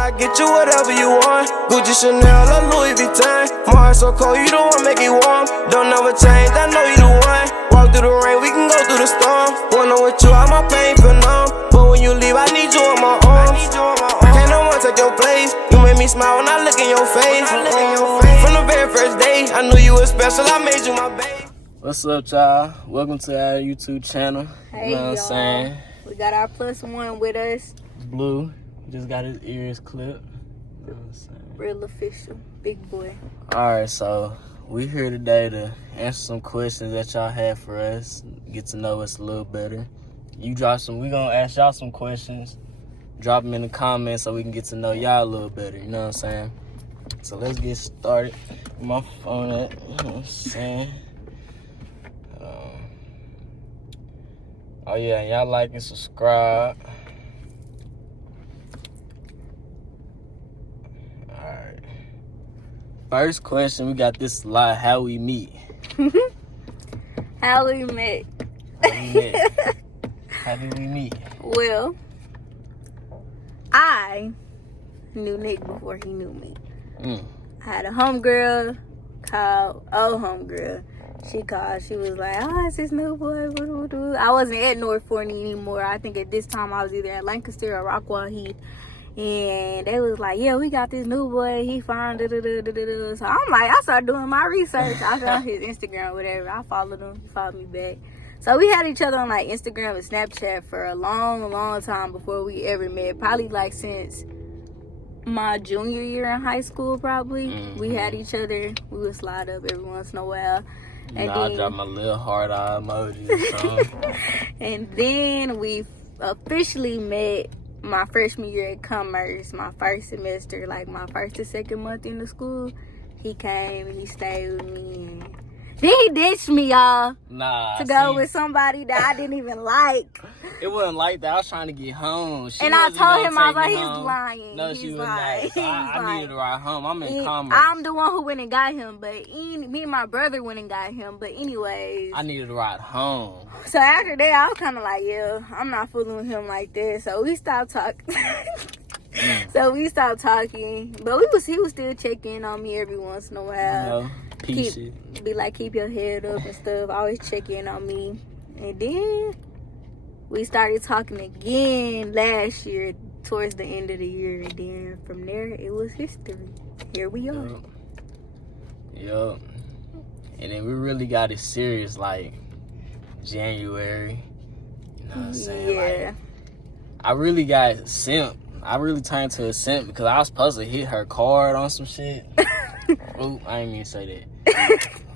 I get you whatever you want. Gucci, Chanel, or Louis Vuitton. My heart so cold, you the one make it warm. Don't never change, I know you the one. Walk through the rain, we can go through the storm. When I'm with you, all my pain feel numb. But when you leave, I need you in my arms. Can't no one take your place. You make me smile when I look in your face. From the very first day, I knew you were special, I made you my babe. What's up, y'all? Welcome to our YouTube channel. Hey, you know what I'm saying? We got our +1 with us. Blue just got his ears clipped. You know what I'm saying? Real official. Big boy. Alright, so we here today to answer some questions that y'all have for us. Get to know us a little better. We gonna ask y'all some questions. Drop them in the comments so we can get to know y'all a little better. You know what I'm saying? So let's get started. My phone at, you know what I'm saying? Oh yeah, y'all like and subscribe. Alright. First question, we got this a lot. How we meet? How we met? How did we meet? Well, I knew Nick before he knew me. I had a homegirl called homegirl. She called. She was like, "Oh, it's this new boy." I wasn't at North Forney anymore. I think at this time I was either at Lancaster or Rockwall Heath. And they was like, "Yeah, we got this new boy. He fine." So I'm like, I started doing my research. I found his Instagram, whatever. I followed him. He followed me back. So we had each other on like Instagram and Snapchat for a long, long time before we ever met. Probably like since my junior year in high school, probably. We had each other. We would slide up every once in a while. And then, I dropped my little heart eye emoji or something. And then we officially met my freshman year at Commerce, my first semester, like my first or second month in the school. He came and he stayed with me. And then he ditched me, y'all. To go with somebody that I didn't even like. It wasn't like that. I was trying to get home. And I told him, I was like, he's lying. No, she was not. So I needed to ride home. I'm in Commerce. I'm the one who went and got him, but me and my brother went and got him. But anyways, I needed to ride home. So after that, I was kind of like, yeah, I'm not fooling with him like that. So we stopped talking. But he was still checking on me every once in a while. You know, be like, keep your head up and stuff. Always check in on me. And then we started talking again last year, towards the end of the year. And then from there, it was history. Here we are. Yup. And then we really got it serious, like, January. You know what I'm saying? Yeah. Like, I really got simp. I really turned to a simp because I was supposed to hit her card on some shit. Ooh, I didn't mean to say that.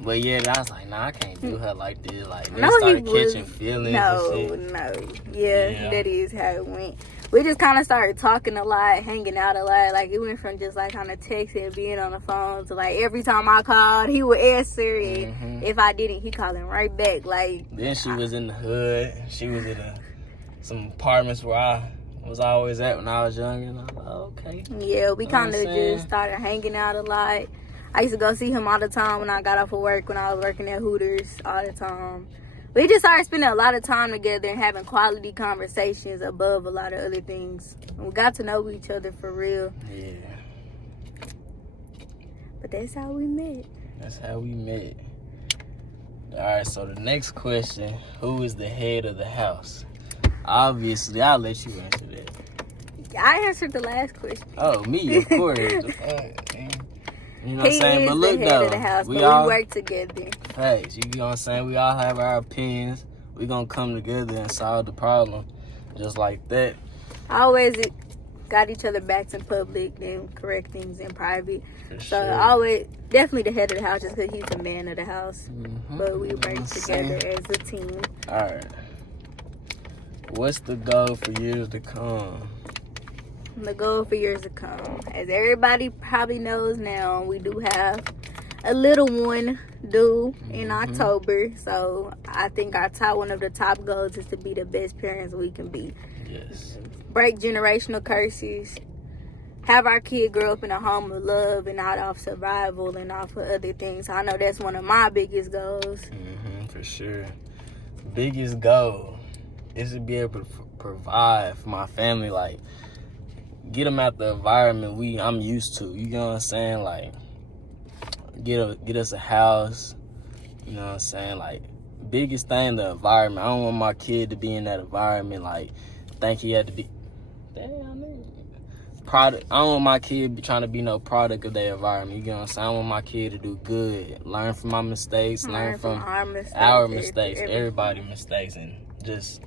But yeah, I was like, nah, I can't do her like this. Like, they started catching feelings and shit. Yeah, that is how it went. We just kind of started talking a lot, hanging out a lot. Like, it went from just, like, kind of texting, being on the phone to, like, every time I called, he would answer. And if I didn't, he calling right back. Like, then she was in the hood. She was in some apartments where I was always at when I was young. And I was like, okay. Yeah, we kind of just started hanging out a lot. I used to go see him all the time when I got off of work, when I was working at Hooters all the time. We just started spending a lot of time together and having quality conversations above a lot of other things. And we got to know each other for real. Yeah. But that's how we met. All right, so the next question, who is the head of the house? Obviously, I'll let you answer that. I answered the last question. Oh, me, of course. You know what I'm saying? But look, the head of the house, we work together. Hey, you know what I'm saying? We all have our opinions. We gonna come together and solve the problem just like that. I always got each other backs in public, then correct things in private. So always, definitely the head of the house, just because he's the man of the house. But we work together as a team. All right. What's the goal for years to come? The goal for years to come, as everybody probably knows now, we do have a little one due in October. So I think one of the top goals is to be the best parents we can be. Yes. Break generational curses. Have our kid grow up in a home of love and not off survival and off of other things. I know that's one of my biggest goals. For sure. Biggest goal is to be able to provide for my family. Like, get them out the environment I'm used to. You know what I'm saying? Like, get us a house. You know what I'm saying? Like, biggest thing, the environment. I don't want my kid to be in that environment, like, think he had to be, product. I don't want my kid trying to be no product of their environment. You know what I'm saying? I want my kid to do good, learn from my mistakes, learn from our mistakes, everybody's mistakes, and just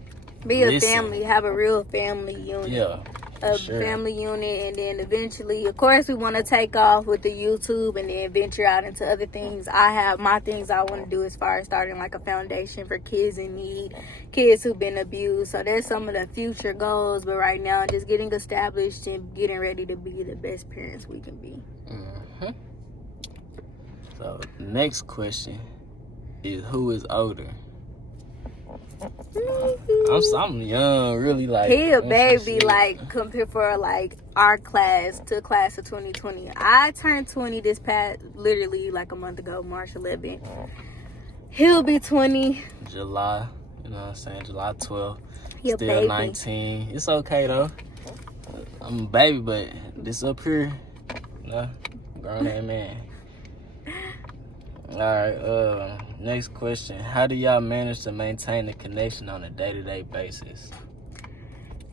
be a listen. family, have a real family unit. Yeah. Family unit, and then eventually, of course, we want to take off with the YouTube and then venture out into other things. I have my things I want to do as far as starting like a foundation for kids in need, kids who've been abused. So there's some of the future goals, but right now, just getting established and getting ready to be the best parents we can be. Mm-hmm. So next question is, who is older? I'm young, really, like. He a baby, like, compared for, like, our class to class of 2020. I turned 20 this past, literally, like, a month ago, March 11th. He'll be 20. July, you know what I'm saying, July 12th. He a Still baby. 19. It's okay, though. I'm a baby, but this up here, grown ass man. All right, next question. How do y'all manage to maintain the connection on a day-to-day basis?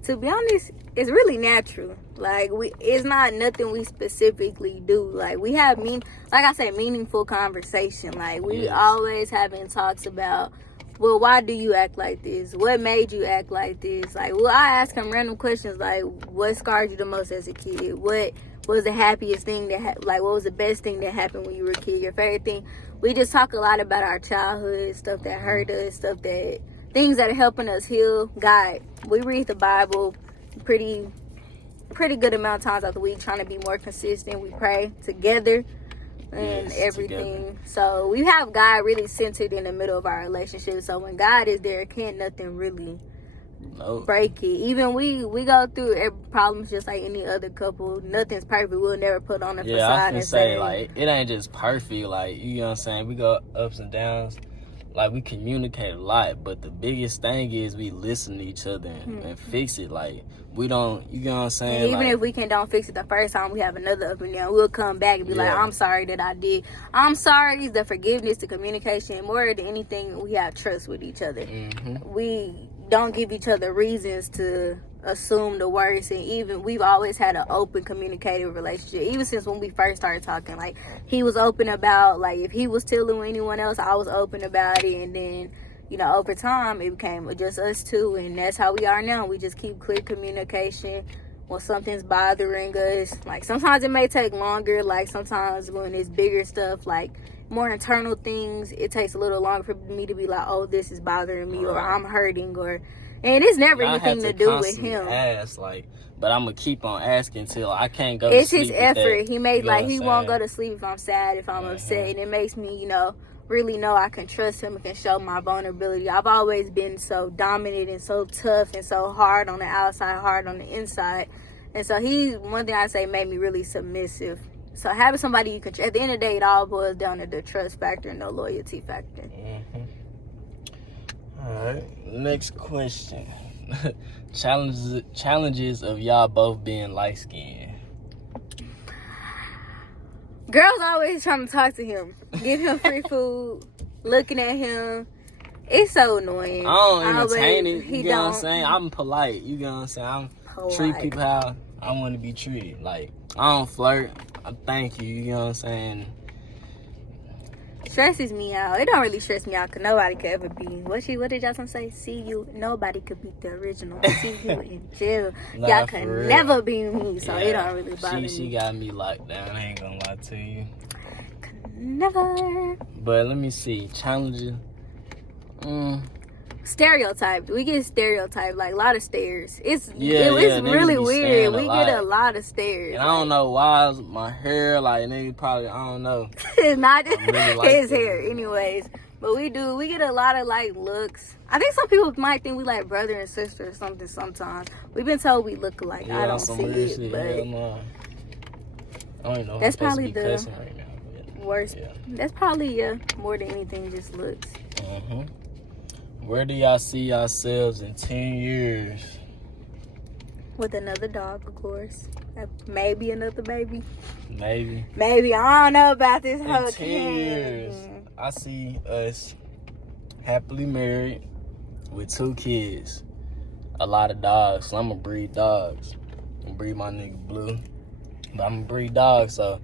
To be honest, it's really natural. Like, it's not nothing we specifically do. Like, we have meaningful conversation. Like, we always having talks about, well, why do you act like this? What made you act like this? Like, well, I ask him random questions like, what scarred you the most as a kid? What was the happiest thing what was the best thing that happened when you were a kid? Your favorite thing? We just talk a lot about our childhood, stuff that hurt us, things that are helping us heal. God, we read the Bible pretty good amount of times out the week, trying to be more consistent. We pray together and everything. Together. So we have God really centered in the middle of our relationship. So when God is there, can't nothing really break it. Even we go through every problems just like any other couple. Nothing's perfect. We'll never put on a facade and say, like, it ain't just perfect. Like, you know what I'm saying? We go ups and downs. Like, we communicate a lot, but the biggest thing is we listen to each other and fix it. Like, we don't, you know what I'm saying? And even if we don't fix it the first time, we have another up and down. We'll come back and be like, I'm sorry that I did. I'm sorry. The forgiveness, the communication, more than anything, we have trust with each other. Mm-hmm. We don't give each other reasons to assume the worst, and even we've always had an open communicative relationship, even since when we first started talking. Like, he was open about, like, if he was telling anyone else, I was open about it, and then, you know, over time it became just us two, and that's how we are now. We just keep clear communication when something's bothering us. Like, sometimes it may take longer, like sometimes when it's bigger stuff, like more internal things, it takes a little longer for me to be like, oh, this is bothering me, or I'm hurting, and it's never anything to do with him. But I'm gonna keep on asking till I can't go. It's to sleep his effort. He made he won't go to to sleep if I'm sad, if I'm upset, and it makes me, really know I can trust him and can show my vulnerability. I've always been so dominant and so tough and so hard on the outside, hard on the inside, and so one thing I say made me really submissive. So having somebody you can trust, at the end of the day, it all boils down to the trust factor and the loyalty factor. Mm-hmm. All right, next question. Challenges of y'all both being light-skinned. Girls always trying to talk to him, give him free food, looking at him. It's so annoying. I don't entertain it. You know what I'm saying? I'm polite. You know what I'm saying? Treat people how I want to be treated. Like, I don't flirt. I thank you. You know what I'm saying? Stresses me out. It don't really stress me out because nobody could ever be. What did y'all say? See you. Nobody could beat the original. See you in jail. Y'all could never be me, so it don't really bother me. She got me locked down. I ain't gonna lie to you. Never. But let me see. Challenges. Stereotyped. We get stereotyped, like a lot of stares. It's really weird. We get a lot of stares. And I don't know why my hair, like, nigga probably, I don't know. It's not really his hair, anyways. But we get a lot of, like, looks. I think some people might think we like brother and sister or something sometimes. We've been told we look alike. I don't see it, shit, but no. I don't even know. That's probably the right now, worst. Yeah. That's probably more than anything, just looks. Where do y'all see yourselves in 10 years? With another dog, of course. Maybe another baby. Maybe. Maybe. I don't know about this In whole 10 years, I see us happily married with 2 kids. A lot of dogs. So I'm going to breed dogs. I'm going to breed my nigga Blue. But I'm going to breed dogs, so...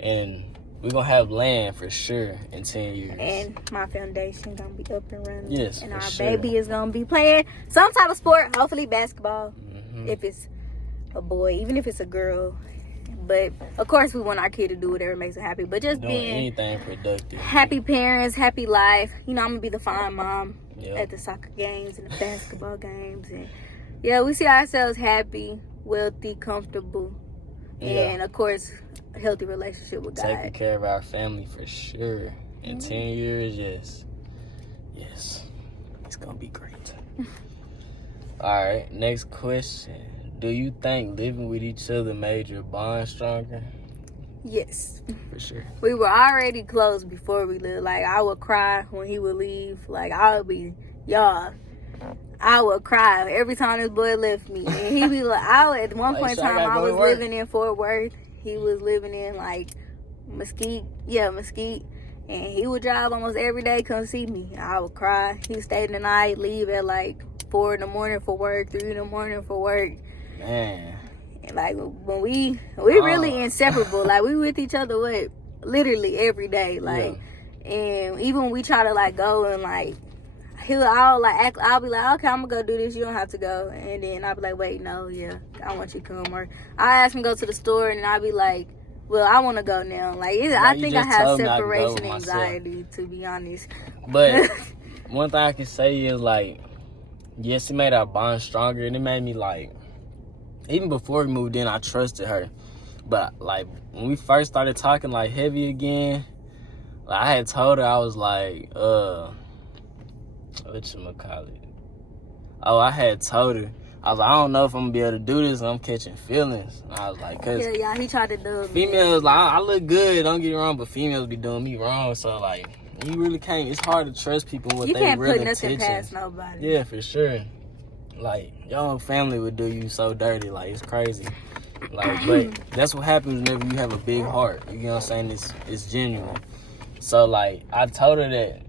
And we're going to have land for sure in 10 years. And my foundation going to be up and running. Yes, and for our sure. baby is going to be playing some type of sport. Hopefully basketball. Mm-hmm. If it's a boy. Even if it's a girl. But, of course, we want our kid to do whatever makes them happy. But just Doing being anything productive. happy parents, happy life. You know, I'm going to be the fine mom Yep. at the soccer games and the basketball games. And, yeah, we see ourselves happy, wealthy, comfortable. Yeah. And, of course... a healthy relationship with God. Taking care of our family for sure. In 10 years, yes, it's gonna be great. All right, next question. Do you think living with each other made your bond stronger? Yes. For sure. We were already close before we lived. Like, I would cry when he would leave. Like, I would cry every time this boy left me. And he'd be like, at one point in time, I was living in Fort Worth. He was living in, like, Mesquite. Yeah, Mesquite. And he would drive almost every day, come see me. I would cry. He stayed the night, leave at, like, 4 in the morning for work, 3 in the morning for work. Man. And, like, when we really inseparable. Like, we with each other, literally every day. Like, and even when we try to, like, go and, like, I'll be like, okay, I'm gonna go do this. You don't have to go. And then I'll be like, wait, no, yeah, I want you to come. Or I ask him to go to the store, and I'll be like, well, I want to go now. Like, I think I have separation anxiety, to be honest. But one thing I can say is, like, yes, it made our bond stronger, and it made me, like, even before we moved in, I trusted her. But, like, when we first started talking, like, heavy again, like, I had told her, I was like, whatchamacallit? Oh, I had told her, I was like, I don't know if I'm gonna be able to do this. I'm catching feelings. And I was like, cause he tried to do it. Females, like, I look good, don't get me wrong, but females be doing me wrong. So, like, you really can't. It's hard to trust people with their real intentions. You can't put nothing past nobody. Yeah, for sure. Like, your own family would do you so dirty. Like, it's crazy. Like, but that's what happens whenever you have a big heart. You know what I'm saying? It's genuine. So, like, I told her that.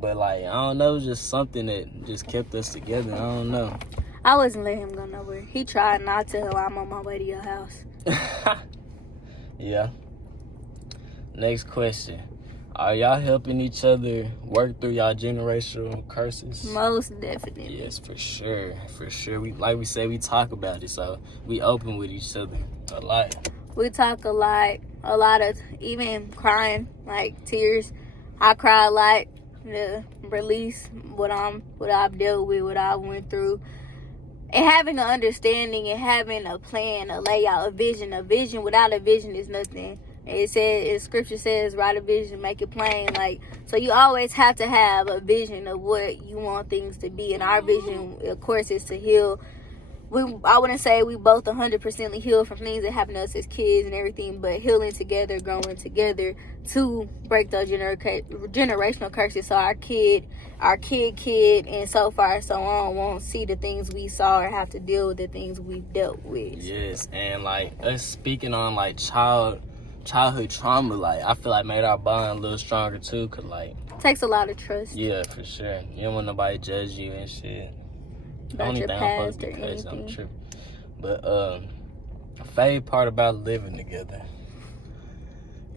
But, like, I don't know, it was just something that just kept us together. I don't know. I wasn't letting him go nowhere. He tried not to. I'm on my way to your house. Yeah. Next question. Are y'all helping each other work through y'all generational curses? Most definitely. Yes, for sure. For sure. Like we said, we talk about it, so we open with each other a lot. We talk a lot of even crying, like tears. I cry a lot to release what I've dealt with, what I went through. And having an understanding and having a plan, a layout, a vision. A vision without a vision is nothing. Scripture says, write a vision, make it plain. Like, so you always have to have a vision of what you want things to be. And our vision, of course, is to heal. I wouldn't say we both 100% heal from things that happened to us as kids and everything, but healing together, growing together to break those generational curses. So our kid, and so far so on won't see the things we saw or have to deal with the things we've dealt with. Yes, and like us speaking on like childhood trauma, like I feel like made our bond a little stronger too, cause like takes a lot of trust. Yeah, for sure. You don't want nobody to judge you and shit. About your past or anything. I'm tripping. But favorite part about living together,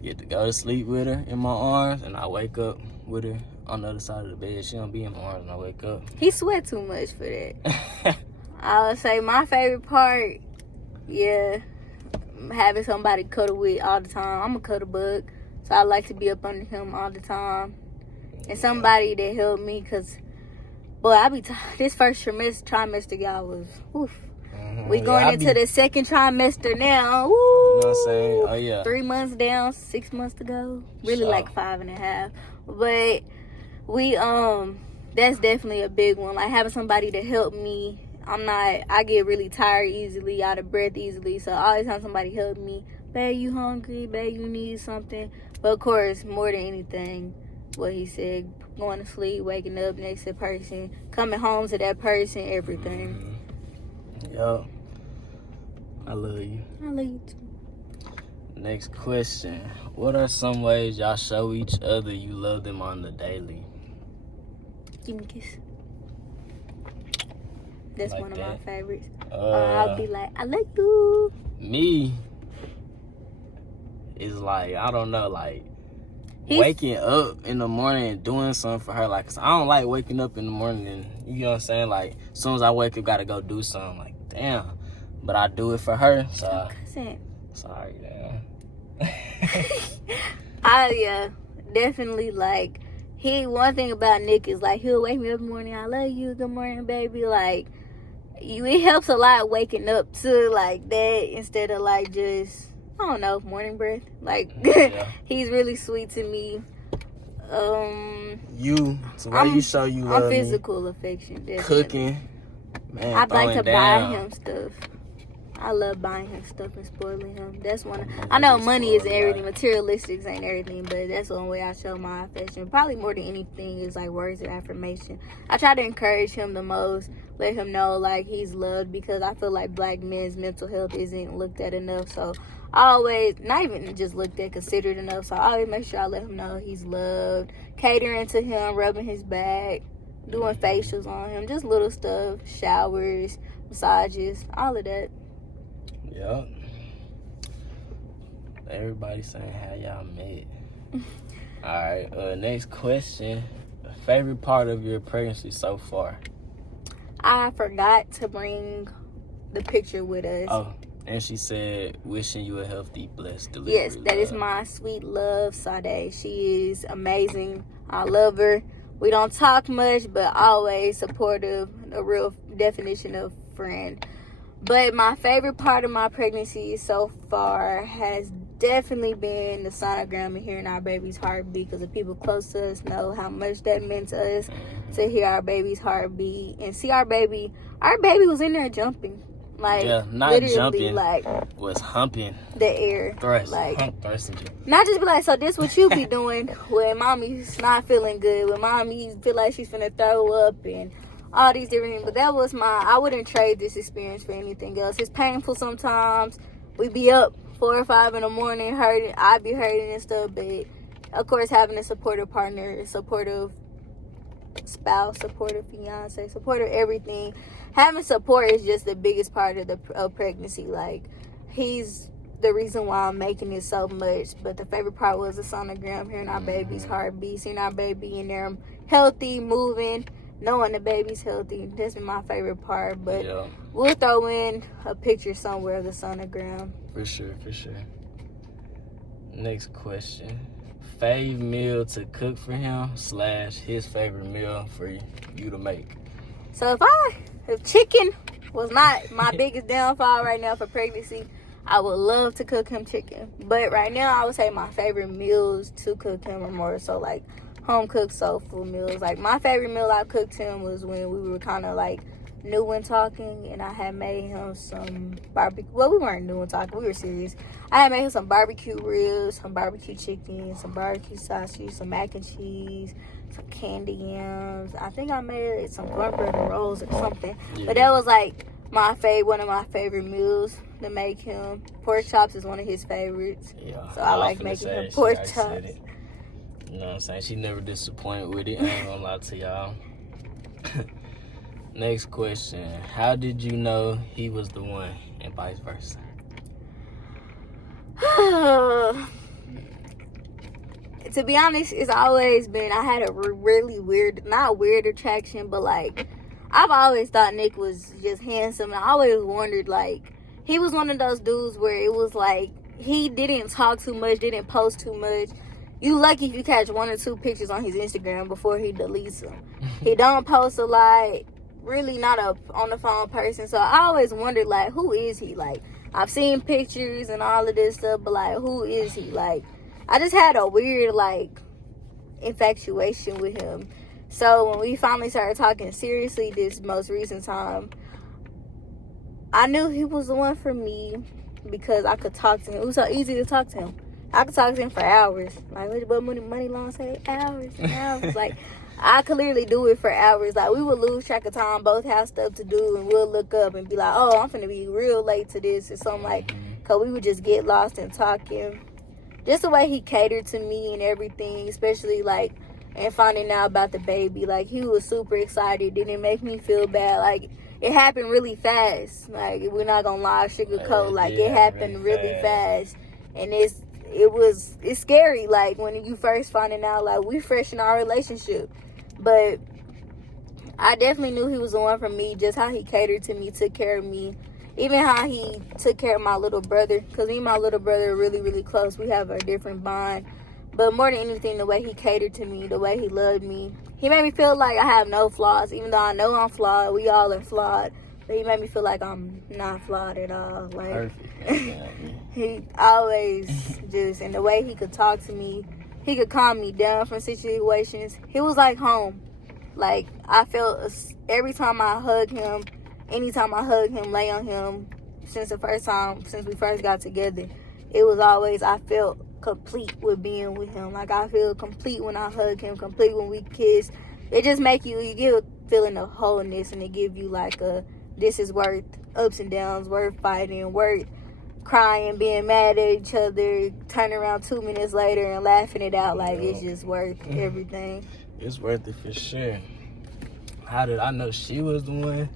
get to go to sleep with her in my arms, and I wake up with her on the other side of the bed. She don't be in my arms, and I wake up. He sweat too much for that. I would say my favorite part, having somebody cuddle with all the time. I'm a cuddle bug, so I like to be up under him all the time, and somebody that helped me, cause. Boy, this first trimester, y'all, was, oof. Mm-hmm. We going into the second trimester now. Woo. You know what I'm saying? Oh, yeah. 3 months down, 6 months to go. Really like 5.5. But that's definitely a big one. Like having somebody to help me. I get really tired easily, out of breath easily. So always have somebody help me. Babe, you hungry? Babe, you need something? But of course, more than anything, what he said, going to sleep, waking up next to a person, coming home to that person, everything. Yo, I love you. I love you too. Next question. What are some ways y'all show each other you love them on the daily? Give me a kiss. That's Like one of that? my favorites. I'll be like, I like you. Me is like, I don't know, like He's- waking up in the morning and doing something for her. Like, 'cause I don't like waking up in the morning and, you know what I'm saying? Like, as soon as I wake up, gotta go do something. Like, damn. But I do it for her. So, Cousin. sorry, damn. I definitely like one thing about Nick is like he'll wake me up in the morning, I love you, good morning baby, like it helps a lot waking up to like that instead of like just I don't know, morning breath. Like Yeah. he's really sweet to me. You, so why you show you love I'm me? physical affection, definitely. Cooking, man, I'd like to buy down. him stuff. I love buying him stuff and spoiling him. That's one. I know money isn't everything, materialistics ain't everything, but that's the only way I show my affection. Probably more than anything is like words of affirmation. I try to encourage him the most, let him know like he's loved, because I feel like black men's mental health isn't looked at enough. So I always, not even just looked at, considered enough. So I always make sure I let him know he's loved, catering to him, rubbing his back, doing facials on him, just little stuff, showers, massages, all of that. Yep. Everybody saying how y'all met. Alright, next question. Favorite part of your pregnancy so far? I forgot to bring the picture with us. Oh, and she said, wishing you a healthy, blessed delivery. Yes, that is my sweet love, Sade. She is amazing. I love her. We don't talk much, but always supportive, a real definition of friend. But my favorite part of my pregnancy so far has definitely been the sonogram and hearing our baby's heartbeat, because the people close to us know how much that meant to us to hear our baby's heartbeat and see our baby. Our baby was in there jumping. Like, yeah, not literally, jumping, like, was humping. the air. Thrust, like, hump, thrusting. not just be like, so this what you be doing when mommy's not feeling good, when mommy feel like she's finna throw up and all these different things. But that was I wouldn't trade this experience for anything else. It's painful sometimes. We be up 4 or 5 in the morning hurting. I be hurting and stuff. But of course, having a supportive partner, supportive spouse, supportive fiance, supportive everything. Having support is just the biggest part of the pregnancy. Like, he's the reason why I'm making it so much. But the favorite part was the sonogram, hearing our baby's heartbeat, seeing our baby in there healthy, moving, knowing the baby's healthy. That's been my favorite part. But Yeah, we'll throw in a picture somewhere of the sonogram. for sure, for sure. Next question. Fave meal to cook for him / his favorite meal for you to make? So if chicken was not my biggest downfall right now for pregnancy, I would love to cook him chicken. But right now, I would say my favorite meals to cook him are more so like home cooked soulful meals. Like, my favorite meal I cooked him was when we were kind of like new and talking, and I had made him some barbecue. Well, we weren't new and talking, we were serious. I had made him some barbecue ribs, some barbecue chicken, some barbecue sausage, some mac and cheese, some candy yams. I think I made some cornbread and rolls or something. Yeah. But that was like one of my favorite meals to make him. Pork chops is one of his favorites. Yeah, So I like finna making say, him she pork already chops. said it. You know what I'm saying? She never disappointed with it. I ain't gonna lie to y'all. Next question. How did you know he was the one and vice versa? To be honest, it's always been, I had a really weird, not weird attraction, but like, I've always thought Nick was just handsome. And I always wondered, like, he was one of those dudes where it was like, he didn't talk too much, didn't post too much. You lucky if you catch 1 or 2 pictures on his Instagram before he deletes them. He don't post a lot, really not a on the phone person. So I always wondered, like, who is he? Like, I've seen pictures and all of this stuff, but like, who is he? Like, I just had a weird, like, infatuation with him. So when we finally started talking seriously this most recent time, I knew he was the one for me because I could talk to him. It was so easy to talk to him. I could talk to him for hours. Like, what money long say? Hours and hours. Like, I could literally do it for hours. Like, we would lose track of time, both have stuff to do, and we'll look up and be like, oh, I'm finna be real late to this or something, like, because we would just get lost in talking. Just the way he catered to me and everything, especially, like, and finding out about the baby. Like, he was super excited. Didn't make me feel bad. Like, it happened really fast. Like, we're not gonna lie, sugarcoat. Like, it happened really fast. And it's scary, like, when you first finding out, like, we fresh in our relationship. But I definitely knew he was the one for me. Just how he catered to me, took care of me. Even how he took care of my little brother. Because me and my little brother are really, really close. We have a different bond. But more than anything, the way he catered to me, the way he loved me. He made me feel like I have no flaws. Even though I know I'm flawed. We all are flawed. But he made me feel like I'm not flawed at all. Like, perfect. He always just, and the way he could talk to me, he could calm me down from situations. He was like home. Like, I felt every time I hug him, anytime I hug him, lay on him, since we first got together, it was always, I felt complete with being with him. Like, I feel complete when I hug him, complete when we kiss. It just make you get a feeling of wholeness, and it give you like this is worth ups and downs, worth fighting, worth crying, being mad at each other, turning around 2 minutes later and laughing it out. Like, it's just worth everything. It's worth it for sure. How did I know she was the one?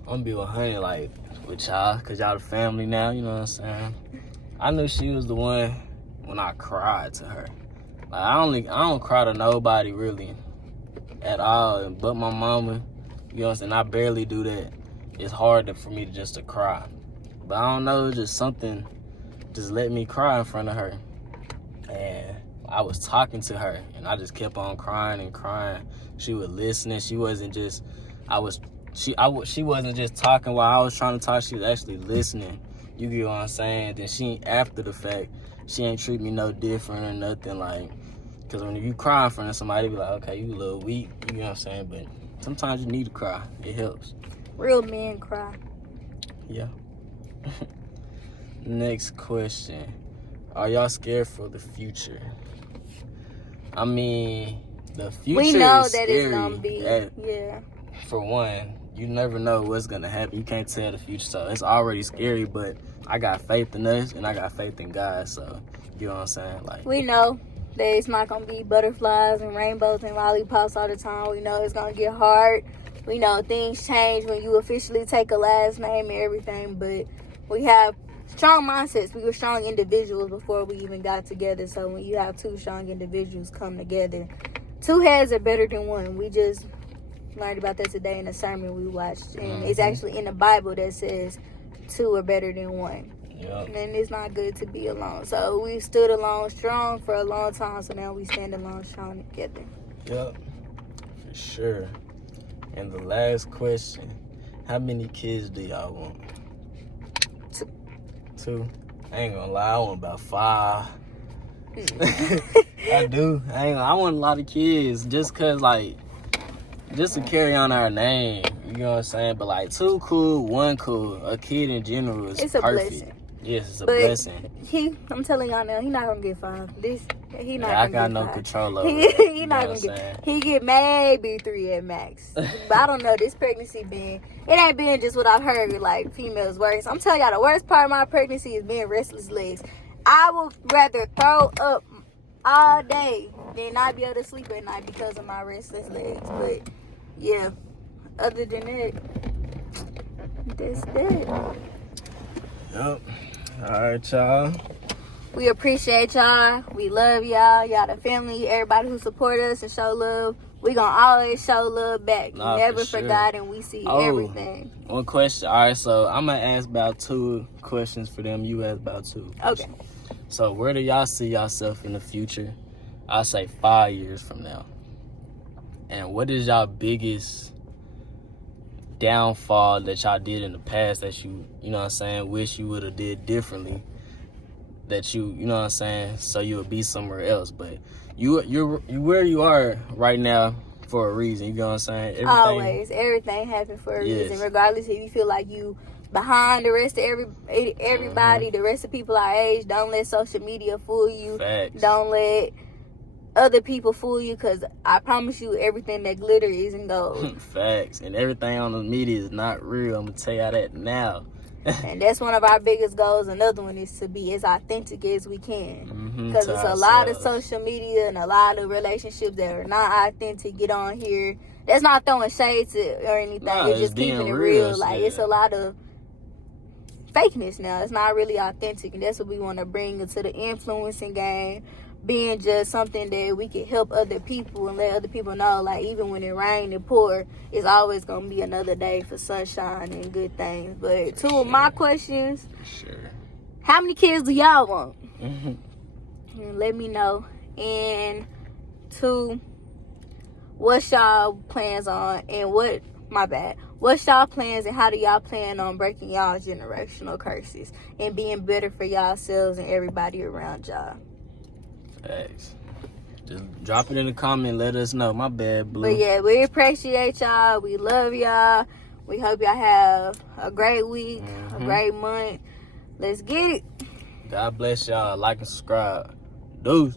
I'm gonna be 100, like, with y'all, because y'all the family now, you know what I'm saying? I knew she was the one when I cried to her. Like, I don't cry to nobody really at all, but my mama, you know what I'm saying? I barely do that. It's hard for me just to cry. But I don't know, just something just let me cry in front of her. And I was talking to her, and I just kept on crying and crying. She was listening. She wasn't just, she wasn't just talking while I was trying to talk. She was actually listening. You get what I'm saying? Then after the fact, she ain't treat me no different or nothing, like, because when you cry in front of somebody, be like, okay, you a little weak, you know what I'm saying? But sometimes you need to cry. It helps. Real men cry. Yeah. Next question. Are y'all scared for the future? I mean, the future we know is that scary. It's gonna be, yeah. For one, you never know what's gonna happen. You can't tell the future, so it's already scary. But I got faith in us, and I got faith in God. So you know what I'm saying? Like, we know that it's not gonna be butterflies and rainbows and lollipops all the time. We know it's gonna get hard. We know things change when you officially take a last name and everything. But we have strong mindsets. We were strong individuals before we even got together. So when you have two strong individuals come together, two heads are better than one. We just learned about that today in a sermon we watched. And it's actually in the Bible that says two are better than one. Yep. And it's not good to be alone. So we stood alone strong for a long time. So now we stand alone strong together. Yep. For sure. And the last question. How many kids do y'all want? Two. I ain't gonna lie, I want about 5. I do. I want a lot of kids just cause, like, just to carry on our name. You know what I'm saying? But like 2 cool, 1 cool. A kid in general is it's a perfect. Blessing. Yes, it's a blessing. I'm telling y'all now, he not gonna get 5. He not. I got no control over it. He not gonna get. He get maybe 3 at max. But I don't know. This pregnancy it ain't been just what I've heard. Like, females worse. I'm telling y'all, the worst part of my pregnancy is being restless legs. I would rather throw up all day than not be able to sleep at night because of my restless legs. But yeah, other than that, that's that. Yep. All right, y'all. We appreciate y'all. We love y'all. Y'all the family. Everybody who support us and show love. We gonna always show love back. Nah, never for forgot, sure. and we see everything. One question. All right, so I'm gonna ask about 2 questions for them. You ask about 2. Okay. So where do y'all see yourself in the future? I'll say 5 years from now. And what is y'all biggest downfall that y'all did in the past that you know what I'm saying, wish you would have did differently? That you know what I'm saying, so you would be somewhere else. But you're where you are right now for a reason. You know what I'm saying? Everything happened for a reason. Regardless if you feel like you behind the rest of everybody, the rest of people our age. Don't let social media fool you. Facts. Don't let other people fool you, because I promise you everything that glitter isn't gold. Facts. And everything on the media is not real. I'm gonna tell y'all that now. And that's one of our biggest goals. Another one is to be as authentic as we can, because it's a ourselves. lot of social media and a lot of relationships that are not authentic get on here. That's not throwing shade to or anything. Nah, it's just being keeping it real, real. Like, yeah. it's a lot of fakeness now. It's not really authentic, and that's what we want to bring into the influencing game, being just something that we can help other people and let other people know, like, even when it rain and pour, it's always gonna be another day for sunshine and good things. But two of my questions: how many kids do y'all want? And let me know. And two, what's y'all plans on, and what's y'all plans, and how do y'all plan on breaking y'all generational curses and being better for yourselves and everybody around y'all? Facts. Just drop it in the comment. Let us know. My bad, Blue. But yeah, we appreciate y'all. We love y'all. We hope y'all have a great week, a great month. Let's get it. God bless y'all. Like and subscribe. Deuce.